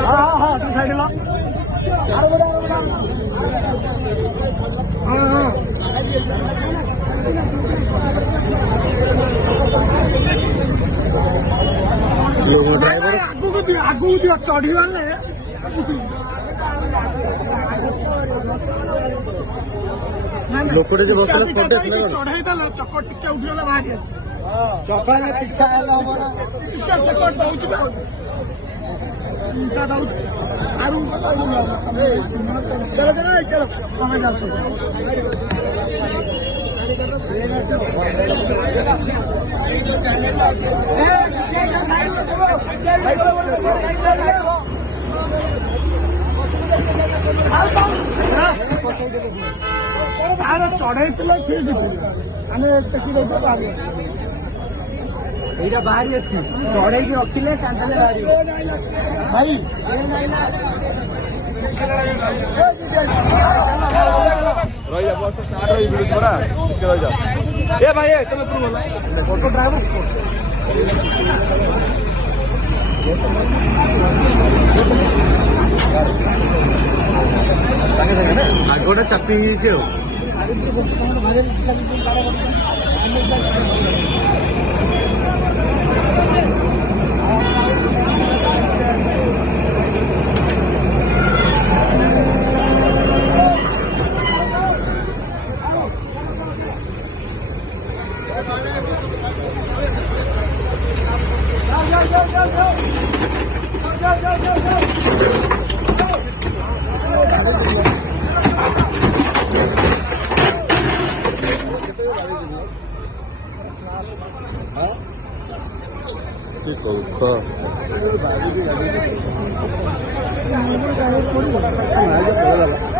हाँ तू साइड ला आगू चढ़ी गले ଲୋକଟେ ଯେ ବସିଲା ଚଢେଇ ଦେଲା ଚକ ଟିକେ ଉଠିଗଲା ବାହାରି ଅଛି ଚକା ପିଛା ହେଲା ଆମର ପିଛା ସେକଟ ଦଉଛି ଇଟା ଦଉଛି ଆରୁ ଚଲ ଚଲ ଚଲ ତମେ ଯାଉଛ ତାର ଚଢେଇ ଥିଲା ଠିକ ଥିଲା ଆମେ ଟେକି ଦଉଛୁ ବାହାରି ଏଇଟା ବାହାରି ଆସିଛି ଚଢେଇକି ରଖିଲେ କାନ୍ଥରେ ବାହାରି ଭାଇ ରହିଯା ବସ ଷ୍ଟାର୍ଟ ହେଇ ଭିଡ ପରା ଟିକେ ରହିଯା ଏ ଭାଇ ତମେ ଅଟୋ ଡ୍ରାଇଭର ଆଗଟା ଚାପି ହେଇଯାଇଛି ଆଉ ठीक है